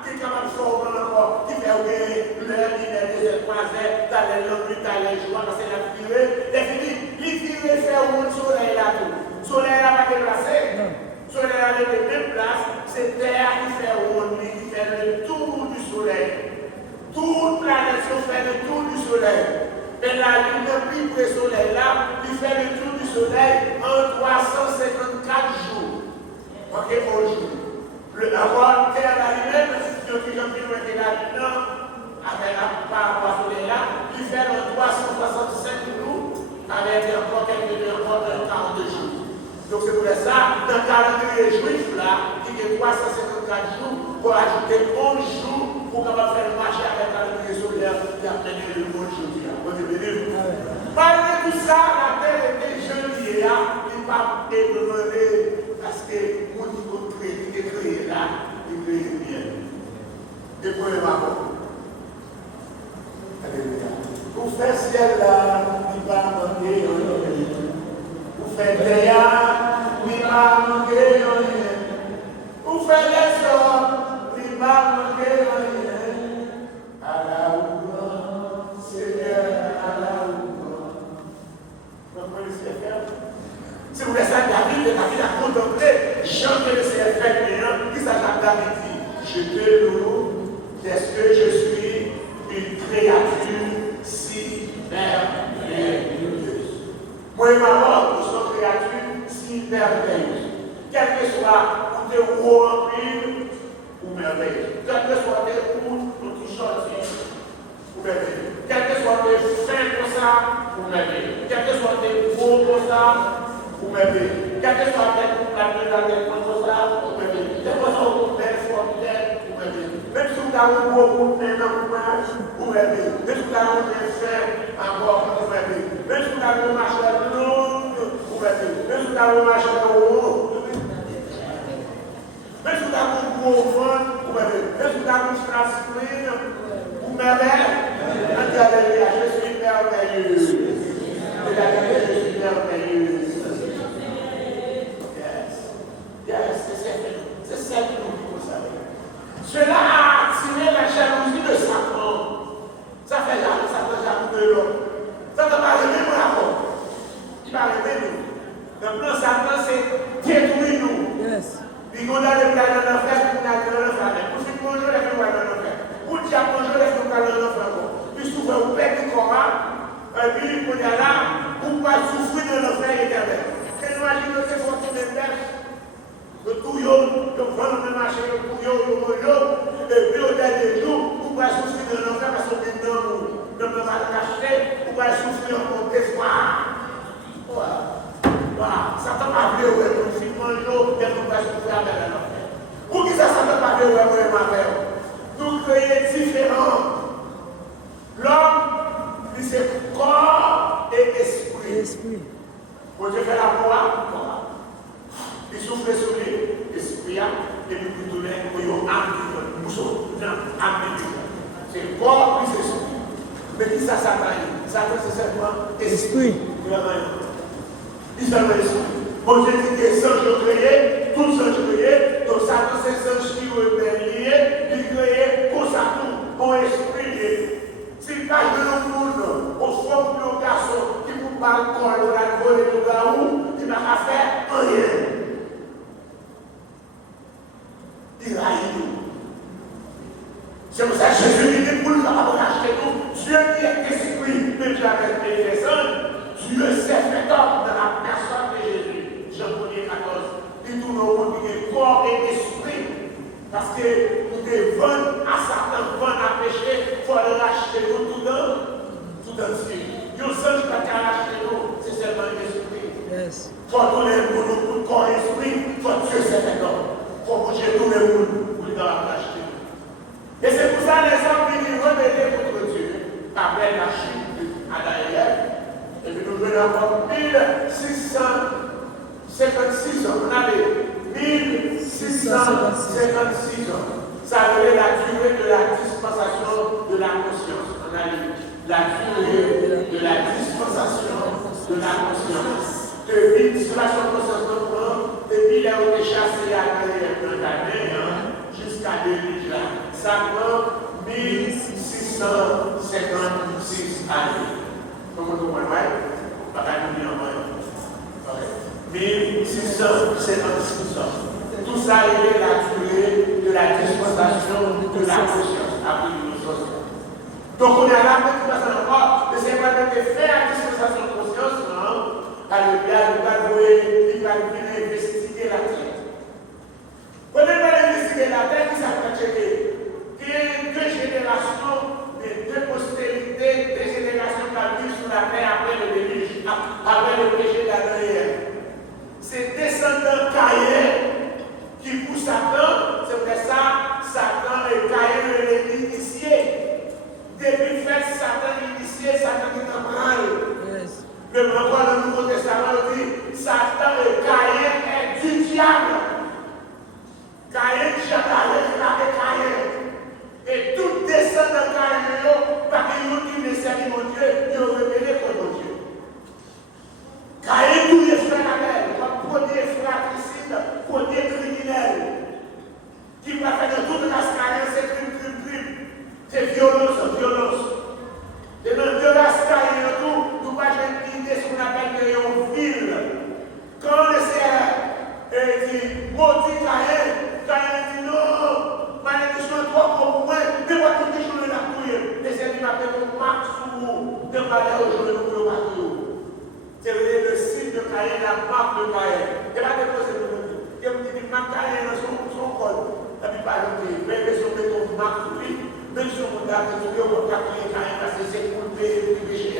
qui est capable de faire encore, qui fait oublier l'heure, les croisés, dans les longues, dans les jours, parce que la virée, c'est fini. Les virées fait où le soleil là tout. Le soleil là va déplacer. Le soleil là va de même place, c'est terre qui fait où qui fait le tour du soleil. Toute planète fait le tour du soleil. Et la lune plus près du soleil là, il fait le tour du soleil en 354 jours. Ok, au jour. Avoir terre à lui-même, si tu as plus loin que la lune, par rapport au soleil là, il fait en 365 jours, avec encore quelques 42 jours. Donc c'est pour ça, dans le calendrier juif là, il y a 354 jours, pour ajouter 11 jours pour pouvoir faire le marché avec le calendrier solaire qui a mené le monde aujourd'hui. Malgré tout ça, la terre était jolie, il n'est pas demandé parce que le monde qui est créé là, il crée bien. Et pour le Maroc. Alléluia. Vous faites ciel là, il va manquer rien. Vous faites terre, il va manquer rien. Vous faites les hommes, il va manquer rien. À la houblon, Seigneur, à la houblon. Vous comprenez ce qu'il fait? Si vous laissez David a contemplé, Jean que le Seigneur fait bien, qui s'appelle David dit, je te loue, est-ce que je suis une créature si merveilleuse. Moi et ma mort, nous sommes créatures si merveilleuses. Quel que soit où tu es rempli ou merveilleux. Quel que soit tes routes, ou tu chantiers, ou merveilleux. Quel que soit tes fins pour ça, ou merveilleux. Quel que soit tes gros pour ça, ou merveilleux. Quel que soit tes points pour ça, ou merveilleux. Quel que soit ton belle formulaire, ou merveilleux. Même si vous avez un gros route, ou merveilleux. Même si vous avez un fin encore, ou merveilleux. Même si vous avez un marché long, ou merveilleux. Même si vous avez un marché long, Stanislas Queen ou merveille. Alléluia, je suis merveilleuse. Je suis merveilleuse. Yes, c'est ça que nous savons. Cela a attiré la jalousie de Satan. Ça fait là, Satan jaloux de l'homme. Ça ne va pas aimer mon rapport. Il va aimer nous. Le plan Satan, c'est détruire nous. Yes. Il y a des plans dans l'enfer, il y a des plans dans l'enfer. Pour ce qui est bonjour, il y a des plans dans l'enfer. Pour le diable, bonjour, il y a des plans dans l'enfer. Puis souvent, vous perdez du combat, et puis, il y a là, vous pouvez souffrir de l'enfer éternel. Et nous imaginons que c'est sorti de l'enfer. Le tout yo, le vent de marché, le tout yo, et puis au dernier jour, vous pouvez souffrir de l'enfer parce que maintenant, nous ne pouvons pas le cacher, vous pouvez souffrir en espoir. Voilà, Satan m'a vu où est le film, un jour, et vous pouvez souffrir avec l'enfer. Pour qui ça, Satan m'a vu où est ma mère? Nous créons différents. L'homme, il c'est corps et esprit. Quand Dieu fait la loi, il souffle sur lui, l'esprit, et puis vous donnez un âme c'est corps plus esprit. Mais qui ça, Satan? Satan, c'est seulement esprit. Il s'appelle esprit. Bon, j'ai dit que les anges créés, tous les anges créés, donc Satan, c'est les anges qui ont été liés, ils créés pour Satan, pour esprit. S'il parle de l'homme, au fond de nos garçons, qui vous parlent corps de la voie de Gaou, il n'a pas fait rien. Il haït nous. C'est pour ça que Jésus dit pour nous racheter nous. Dieu qui est esprit, même si avec les personnes, Dieu s'est fait homme dans la personne de Jésus. Jean 1er 14. Il tout le monde qui est corps et esprit. Parce que nous devons à Satan, vendre à péché, il faut aller racheter nous tout entier. Nous sommes pas qu'à racheter nous, c'est seulement l'esprit. Yes. Il faut donner pour nous corps et esprit, il faut Dieu s'est fait homme. Il faut bouger tous les mondes pour les racheter. Et c'est pour ça que les hommes viennent rebeller contre Dieu, après la chute d'Adam et Ève. Et puis nous venons encore 1656 ans. On avait 1656 ans. Ça veut dire la durée de la dispensation de la conscience. On a dit la durée de la dispensation de la conscience. Depuis dispensation de conscience, depuis là où on est chassé à l'année, jusqu'à 2000 là. Ça prend 1656 années. Comment vous voyez? Pas qu'à nous dire en moyen. 1656 ans. Tout ça est la durée de la dispensation de la conscience. Après nous sommes. Donc on est là, mais tout ça encore, mais c'est pas de faire la dispensation de conscience, non? Alléluia, nous allons venir investiguer la terre. Prenez pas investiguer la terre qui s'appelle checker. Il y a deux générations, deux postérités, deux générations qui vivent sur la terre après le déluge, après le péché d'Adam et Ève. C'est descendant Caïn qui pousse Satan, c'est pour ça Satan et Caïn l'initié. Depuis le fait Satan l'initié, Satan est en branle. Le rapport du Nouveau Testament dit Satan et Caïn est du diable. Caïn, Satan et Caïn. Et tout descend de Caïn, parce qu'ils qui ne servent mon Dieu, ils ont révélé contre Dieu. Caïn, tous les frères Abel, comme premier fratricide, premier criminel, qui va faire de toute race Caïn, c'est crime. C'est violence. Et dans deux races Caïn, nous pas une idée ce qu'on appelle une ville. Quand le Seigneur dit, maudit Caïn dit non. Malédiction est trop pour moi, mais moi, tout le jour, je l'ai couillé. Et c'est lui qui m'a fait un marque sur vous, de manière au jour de nous. C'est le signe de Caïn, la marque de Caïn. Et là, déposer le monde. Et vous dites, ma Caïn dans son col. La plupart du temps, mais si on met ton marque sur lui, même si on a fait tout, on va appeler Caïn parce que c'est pour le péché.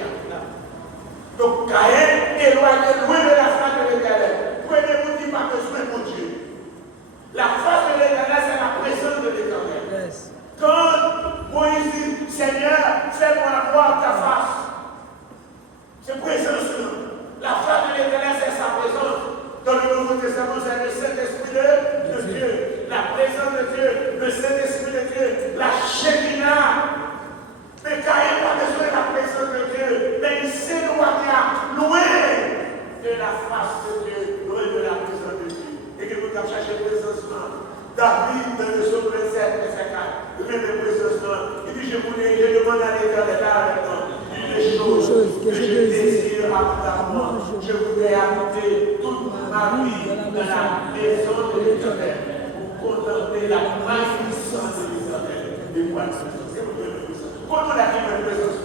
Donc, Caïn, éloigné, loin de la face de l'Éternel. Prenez-vous qui pas besoin de Dieu. La face de l'Éternel, c'est la présence de l'Éternel. Yes. Quand Moïse dit, Seigneur, fais-moi voir ta face. C'est présence-là. La face de l'Éternel, c'est sa présence. Dans le Nouveau Testament, c'est le Saint-Esprit de Dieu. La présence de Dieu, le Saint-Esprit de Dieu, la David, dans le psaume 27, verset 4, il met la présence. Il dit, je demande à l'Éternel avec une chose que je désire ardemment. Je voudrais habiter toute ma vie dans la maison de l'Éternel pour contempler la magnificence de l'Éternel. Et moi, c'est pour le présence. Quand on a dit la présence,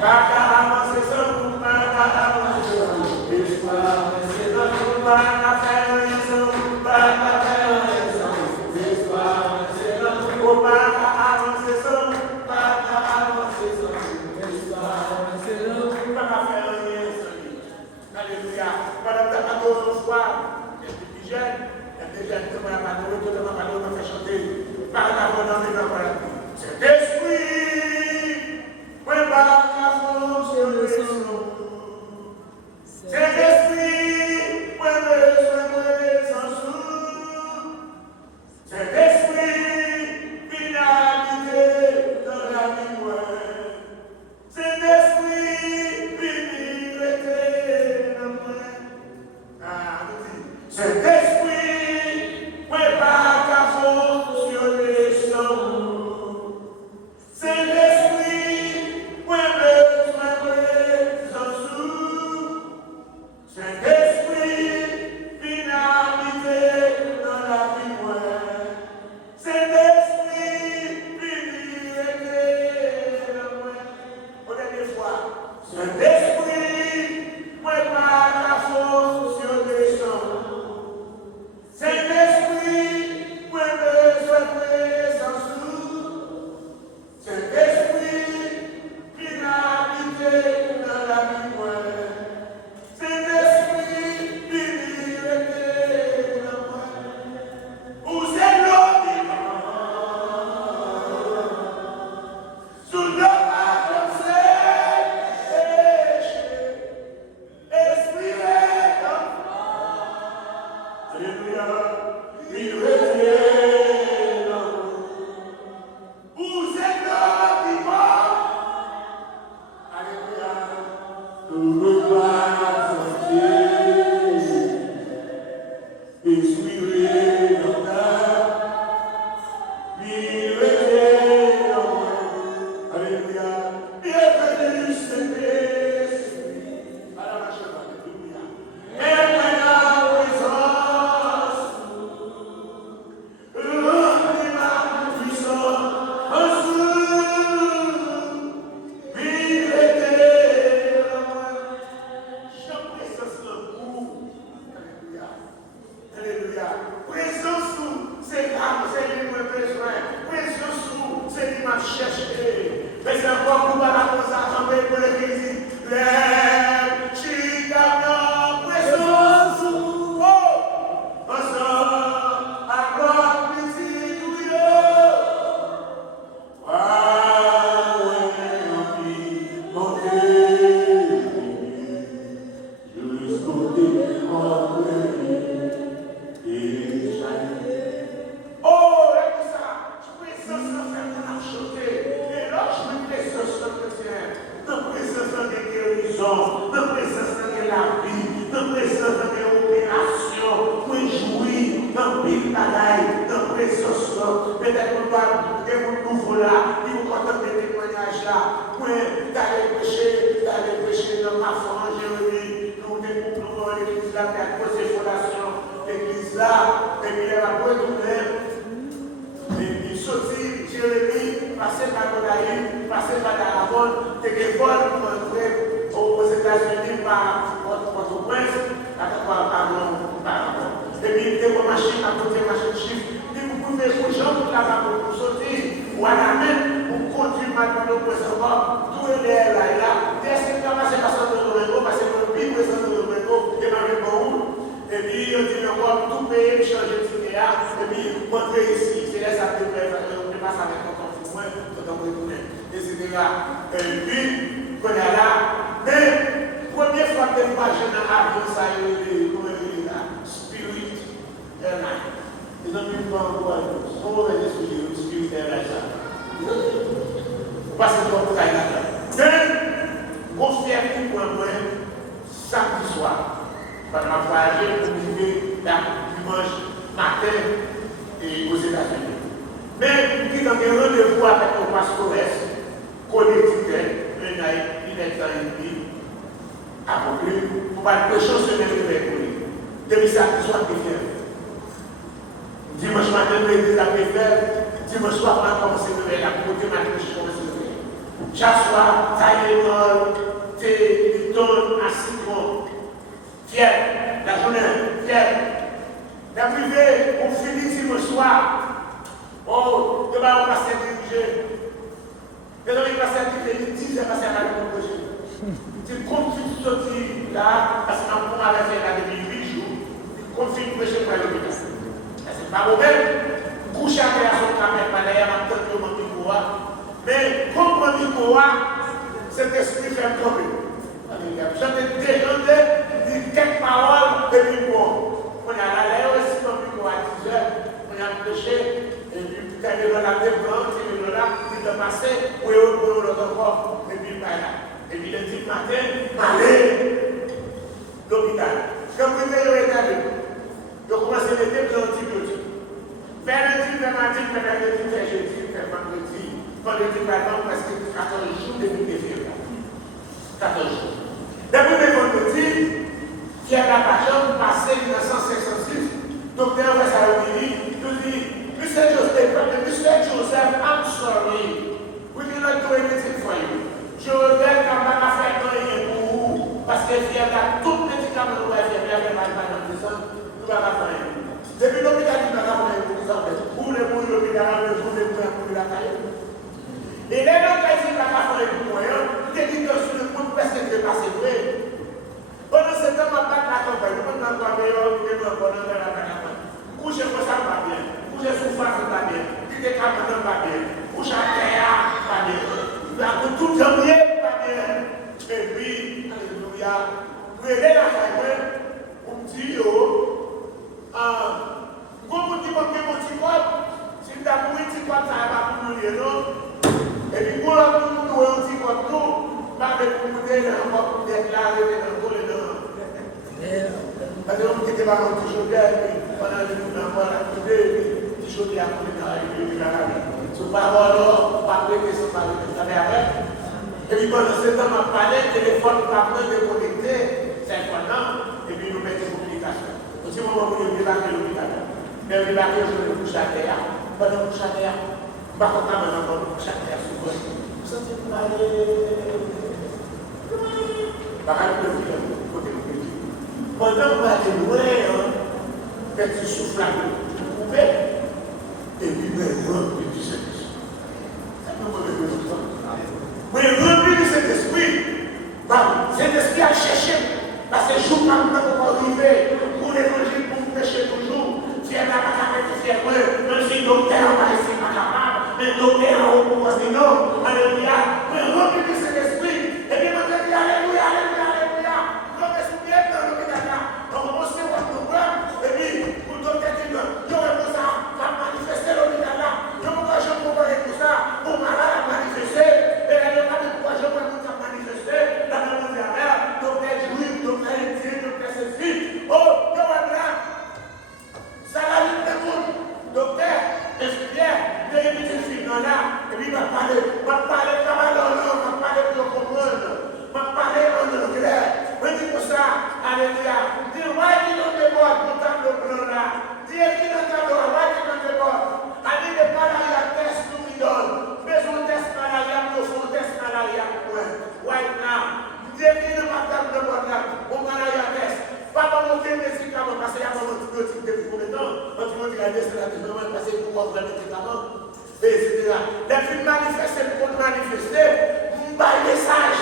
pas qu'à avancer sans pas qu'à avancer sans espoir, c'est dans le pas qu'à faire raison, pas qu'à faire raison, espoir, c'est dans le pas qu'à avancer sans, pas qu'à avancer sans espoir, c'est dans le pas qu'à faire raison. Alléluia. Pendant que tu as 14 fois, il y a des jeunes, il y a des jeunes qui m'ont appelé, qui m'ont appelé, qui m'ont fait chanter, par la bonne année dans la vie. Cet esprit, moi, pas qu'à fonctionner sans. Cet esprit, moi, sans sous. Cet esprit, vient habiter dans la vie, moi. Cet esprit, vient rester dans moi. Cet esprit, moi, pas qu'à fonctionner sans. Cet esprit, moi, sans sous. Cet esprit, vient habiter dans la vie, moi. Cet esprit, vient rester dans moi. Pour la dernière fois. Cet esprit, moi, pas qu'à fonctionner sans. Cet esprit, moi, sans sous. Cet esprit, vient habiter dans la vie, moi. Cet esprit, vient rester dans moi. Vous êtes l'homme sous le pas comme c'est péché. Esprit est comme alléluia. Il retient dans vous. Vous êtes l'homme qui mort. Alléluia. Tout le pas comme c'est inspiré dans ta vie, retient dans moi. Alléluia. Bienvenue, Saint-Esprit. Alors, ma chère, alléluia. Et maintenant, présence. Remplis ma puissance. En sous. Vive dans moi. Chaque présence dans vous. Alléluia. Alléluia. Présence nous, c'est là, c'est lui qui a besoin. Présence nous, c'est lui qui m'a cherché. Mais c'est encore pour la cause à tomber pour l'église. Lève, chicane, présence nous. Oh, ensemble, accorde, petit, oui, oh. Ah, oui, montez, jusqu'au démon. Oh, et ça, je présence de faire qu'on a chanté. Et là, je me présence de chrétien. Dans présence de guérison, dans présence de la vie, dans présence de opération, pour jouir, dans pile bagaille, dans présence de. Peut-être qu'on va faire un nouveau là, il faut contenter des témoignages là, pour d'aller prêcher dans ma foi, Jérémie, nous découvrons l'église là, qui a posé fondation, l'église là, et puis elle va retourner. Et il sortit, Jérémie, passé par Godaï, passé par Darabon, et qu'il vole pour entrer aux États-Unis par Port-au-Prince, et puis il était pour machine, à côté machine chiffre. Il vous pouvez vous gens là pour sortir, ou à la main, pour conduire maintenant pour savoir tout est là et là. Est-ce que tu as passé par Santo Domingo, passé par le pays de Santo Domingo, et dans le bon. Et puis, on dit encore, tout pays, changer de ticket, et puis, montrer ici, c'est là, ça peut faire, on ne passe avec ton confinement, ton retourner, etc. Et puis, qu'on est là, mais, première fois que je marche dans l'avion, ça y est, comment il est là, Spirit Airlines. Ils ont mis pas encore, on va dire Spirit Airlines, ça. Parce que on peut aller là. Mais, on fait tout pour un samedi soir. Pendant ma voyage, pour arriver là, dimanche, matin aux États-Unis. Mais qui ont un rendez-vous avec le pasteur Connecticut, il est dans une vie à conclure, pour pas prêcher ce même réveil pour lui. Depuis ça, il soit préféré. Dimanche matin, l'église a préféré. Dimanche soir, on a commencé le réveil, la côté matin, je commence le réveil. Chaque soir, taille thé, tonne, citron, fier, la journée, fier. La privée, on finit dimanche soir. Oh, demain on passe à diriger. Et donc il passe à diriger, il dit, c'est passé à la projet. Il continue de sortir là, parce qu'on avait fait là depuis 8 jours, il continue de prêcher pour l'hôpital. C'est pas mauvais. Coucher à terre sur le caméra, pas d'ailleurs, en tant que micro. Mais comme le micro, cet esprit fait tomber. J'entends déjà dire quelques paroles de micro. On a l'air aussi dans le micro à 10 heures, on a prêché. Et puis, quand il est dans la défense, il est là, il est passé, ou il est au l'autre corps, et puis il est là. Et puis, le dit matin, allez, l'hôpital. Quand vous êtes au état, vous commencez à mettre l'antibiotique. Vers lundi, vers mardi, vers mercredi, vers jeudi, vers vendredi. Vendredi, pardon, parce que 14 jours depuis le février. 14 jours. Depuis le vendredi, Pierre Lapachon, passé 1956, docteur Wessarouni, nous dit, Mr. Joseph, I'm sorry. We cannot do anything for you. Je regrette qu'on n'a pas fait rien pour vous. Parce que si elle a tout médicament pour la fièvre, elle n'a pas dans le sang, nous ne pouvons pas faire rien. Depuis l'hôpital, nous ne pouvons pas faire rien pour les pour l'hôpital, pour les pour la caille. Et les gens qui disent qu'on n'a pas fait rien pour rien, ils disent que sur le monde, parce que c'est passé vrai. Pendant ce temps, on n'a pas de la campagne. On n'a pas de la campagne. Coucher pour ça, pas bien. Coucher souffrance, pas bien. Quitter campagne, pas bien. Coucher à terre, pas bien. Tout le bien, pas bien. Et puis, alléluia. Vous aidez la famille, on dit, comme on dit, mon petit corps, si vous avez un petit corps, ça va pas pour nous, non? Et puis, pour l'autre, nous avons un petit corps, nous, pas de communauté, encore pour déclarer dans tous les noms. Parce que nous n'étions pas un petit chaudière, et puis, pendant que nous avons la communauté, petit chaudière, on est dans la vie. Ce parole, pas prêter, c'est pas prêter, ça va avec. Et puis pendant ce temps, on parlait, le téléphone, pas prêter, déconnecté, c'est important, et puis nous mettons en communication. Au petit moment où nous débarquons l'hôpital, mais on débarque, je me couche à terre, pendant couche à terre, on va content maintenant pour nous couche à terre, sous quoi. Vous sentez que vous allez. Par contre, le film, côté le petit. Pendant qu'on va aller loin, petit souffle à l'eau, vous pouvez. Et puis, maintenant, il dit c'est Christ. Mais rempli de cet esprit, cet esprit a cherché, parce que jour comme nous pour arriver, pour l'évangile, pour prêcher toujours, si elle n'a pas capable de faire même si le docteur va essayer pas capable, mais le docteur a au pouvoir, sinon, alléluia, mais rempli de cet esprit, et bien maintenant, dit alléluia, alléluia, alléluia, l'homme est soumis dans l'hôpital là, on commence à voir le programme, et puis, pour le docteur dit, j'aurais pour ça, va manifester l'hôpital là, je ne peux pas comparer tout ça, pour malade à manifester, et là, il n'y a pas de pourquoi je peux pas manifester, la même chose à faire, docteur juif, docteur indien, docteur ceci, oh, je vois bien, ça va vite le monde, docteur, infirmière, les petites filles là, et puis il va parler camarade, on va parler pour comprendre, on va parler en anglais, on dit pour ça, alléluia, dis, why you don't déborde, pour tableau blanc là, dis, qui dans tableau, why you don't déborde, allez, les malades, test nous lui donne, besoin test malaria, nous faisons test malaria, right now, dis, qui dans tableau blanc là, on malaria test, pas monter les médicaments, parce qu'il y a un antibiotique depuis combien de temps, antibiotique à destin, parce qu'il faut avoir les médicaments, etc. Les filles manifestent, pour manifester, m'baille message,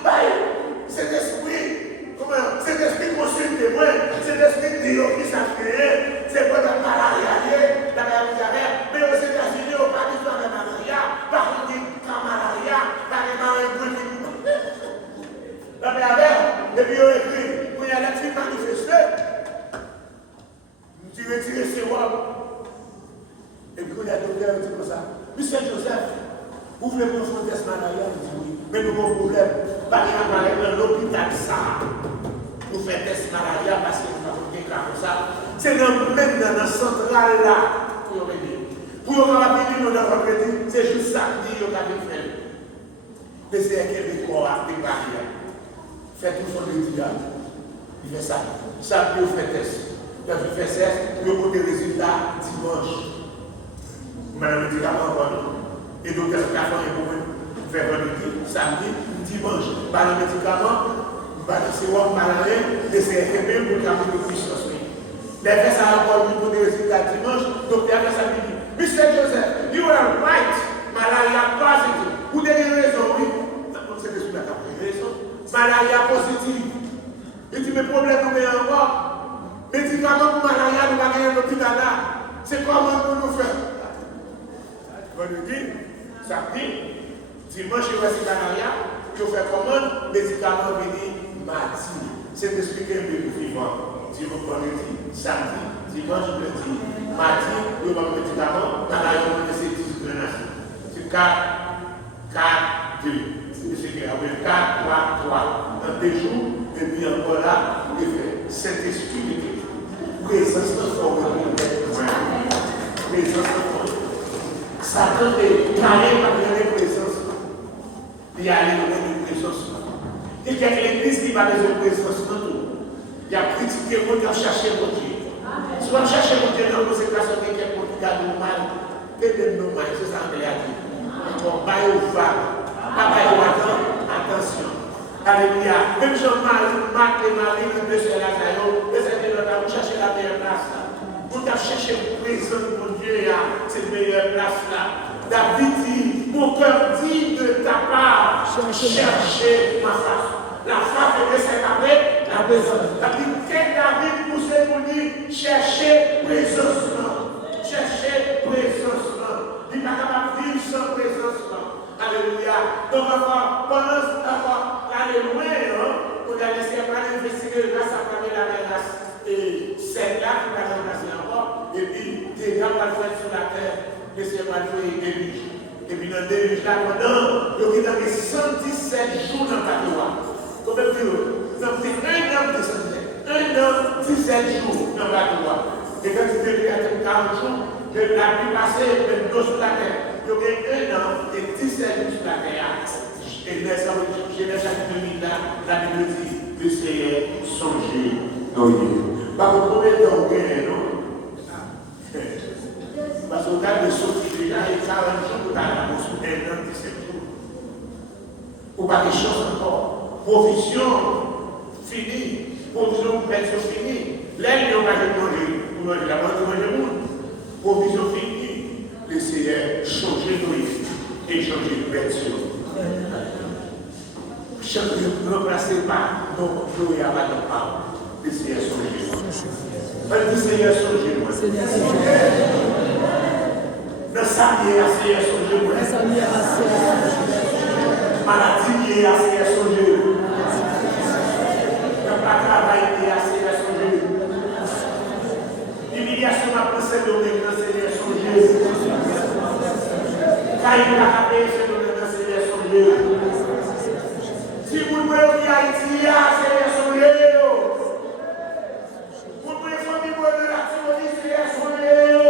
m'baille, cet esprit, comment, cet esprit consulte moi, cet esprit de qui s'appelle, c'est pas la malaria, mais aux États-Unis, au pas d'histoire de malaria, par contre, malaria, carrément un peu la mer, et puis on écrit, quand il y a la fille manifestée, tu retires ses robes. Et puis quand il y a docteur, il dit comme ça, Monsieur Joseph, vous voulez qu'on fasse test malaria? Il dit oui, mais nous avons un problème. Par exemple, dans l'hôpital, ça, nous faisons test malaria parce que nous avons des cas comme ça. C'est même dans la centrale là pour venir. Pour venir nous dans vendredi, c'est juste samedi qu'on a fait. Mais c'est un des corps, des barrières. Fait tout son diable. Il fait ça. Samedi, il fait test. Il fait test, il a des résultats dimanche. Madame le médicament, et donc, il y a pour faire vendredi, samedi, dimanche. Madame le médicament, c'est un malin, et c'est un peu pour la puissance. Les faits, ça a encore eu pour des résultats dimanche, donc il y a fait ça. Mr. Joseph, you are right. Malaria positive. Vous avez raison, oui. C'est des choses qui raison. Malaria positive. Il dit, mais problème, nous avons encore. Médicaments pour malaria, nous avons gagné à l'hôpital là. C'est comment nous faire? Vendredi, samedi, dimanche, il y a malaria. Il fait commande, médicaments venir mardi. C'est expliqué un peu plus vivant. Dimanche, vendredi, samedi, dimanche, lundi. Mardi, il y a un médicament, dans la journée de ces 10 grenages. C'est 4, 4, 2. C'est 4, 3, 3. Dans 2 jours, et puis encore là, il fait Saint-Esprit. Présence de forme. Présence de forme. Satan est carré par la présence. Il y a une présence. Et qu'il y a l'église qui va besoin de présence dans tout. Il y a critiqué, il y a cherché mon Dieu. Si on cherche mon Dieu dans nos équations, il y a quelqu'un qui a normal. Quel normal, c'est ça que a dit. On va au vague. Attention. Alléluia. Même Jean-Marc, Marc et Marie, le monsieur Lazaro, les amis, vous cherchez la meilleure place là. Vous avez cherché le présent de mon Dieu, cette meilleure place là. David dit, mon cœur dit de ta part, cherchez ma face. La face de cette après, la présence. David poussait pour dire, cherchez présencement. Cherchez présencement. Il n'est pas capable de vivre sans présencement. Alléluia. Donc, pendant aller loin, on a laissé investiguer grâce à la race. Et c'est là qui va remplacer encore. Et puis, des gens vont faire sur la terre. Et c'est va faire une déluge. Et puis, dans le déluge là, pendant, il y a 117 jours dans la loi. Comment dire? Ça fait 1 an de 117. 1 an, 17 jours dans la loi. Et quand tu déluges à 40 jours, la pluie passée, même d'eau sur la terre. Il y a 1 an et 17 jours sur la terre. Et dans Genèse chapitre 8, la Bible dit, le Seigneur songeait dans Dieu. Par contre, combien de temps vous gagnez, non? Parce qu'on a des sorties déjà et 40 jours pour la motion, 1 an, 17 jours. Ou pas des choses encore. Provision finie. Provision pension finie. L'aide, on va manger. Pour manger la bande, manger le monde. Provision finie. Le Seigneur changer de vie et changer de pension. Remplacé par nos gloires à la parole. Le Seigneur songe. Le Seigneur songe. Dans sa vie, le Seigneur songe. Maladie, le Seigneur songe. Dans pas travail, le Seigneur songe. L'humiliation à penser de le Seigneur songe. Quand il a capé, c'est le Seigneur songe. Si vous voulez que Haïti, c'est son léo. Vous pouvez faire des mots de la théorie, c'est son léo.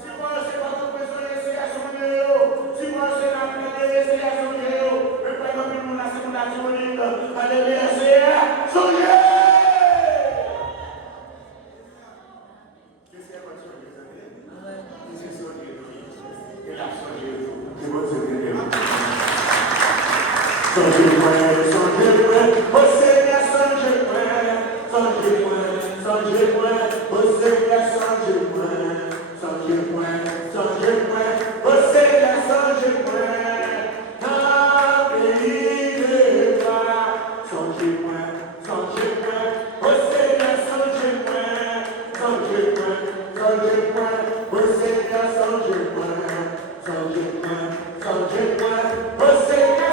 Si vous pensez pas que vous c'est son léo. Si vous pensez la planète, c'est son léo. Mais pas comme nous, c'est la théorie. Alléluia, c'est son léo. Qu'est-ce qu'il y a votre léo? C'est son léo. Et là, son léo. C'est votre léo. Songez-moi, oh Seigneur, songez-moi, songez-moi, songez-moi, oh Seigneur, songez-moi, songez-moi, songez-moi, oh Seigneur, songez-moi, dans le pays de gloire. Songez-moi, songez-moi, oh Seigneur, songez-moi, songez-moi, songez-moi, oh Seigneur, songez-moi, songez-moi, songez-moi, oh Seigneur,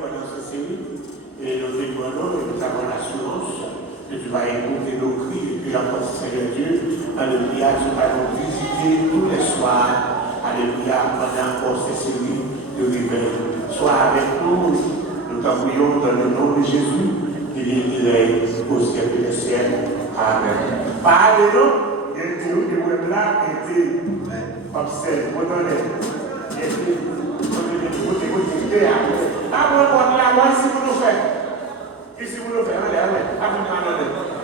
pendant cette série. Et nous demandons, et nous avons l'assurance que tu vas écouter nos cris et puis encore, Seigneur Dieu, alléluia, tu vas nous visiter tous les soirs, alléluia, pendant encore cette série de réveil. Sois avec nous, nous t'en prions dans le nom de Jésus, qu'il est au ciel des ciels. Amen. Parlez-nous, et Dieu, le web là, était observé, modèle. Ah, moi, si vous nous faites. Ici, vous le faites. Allez, allez.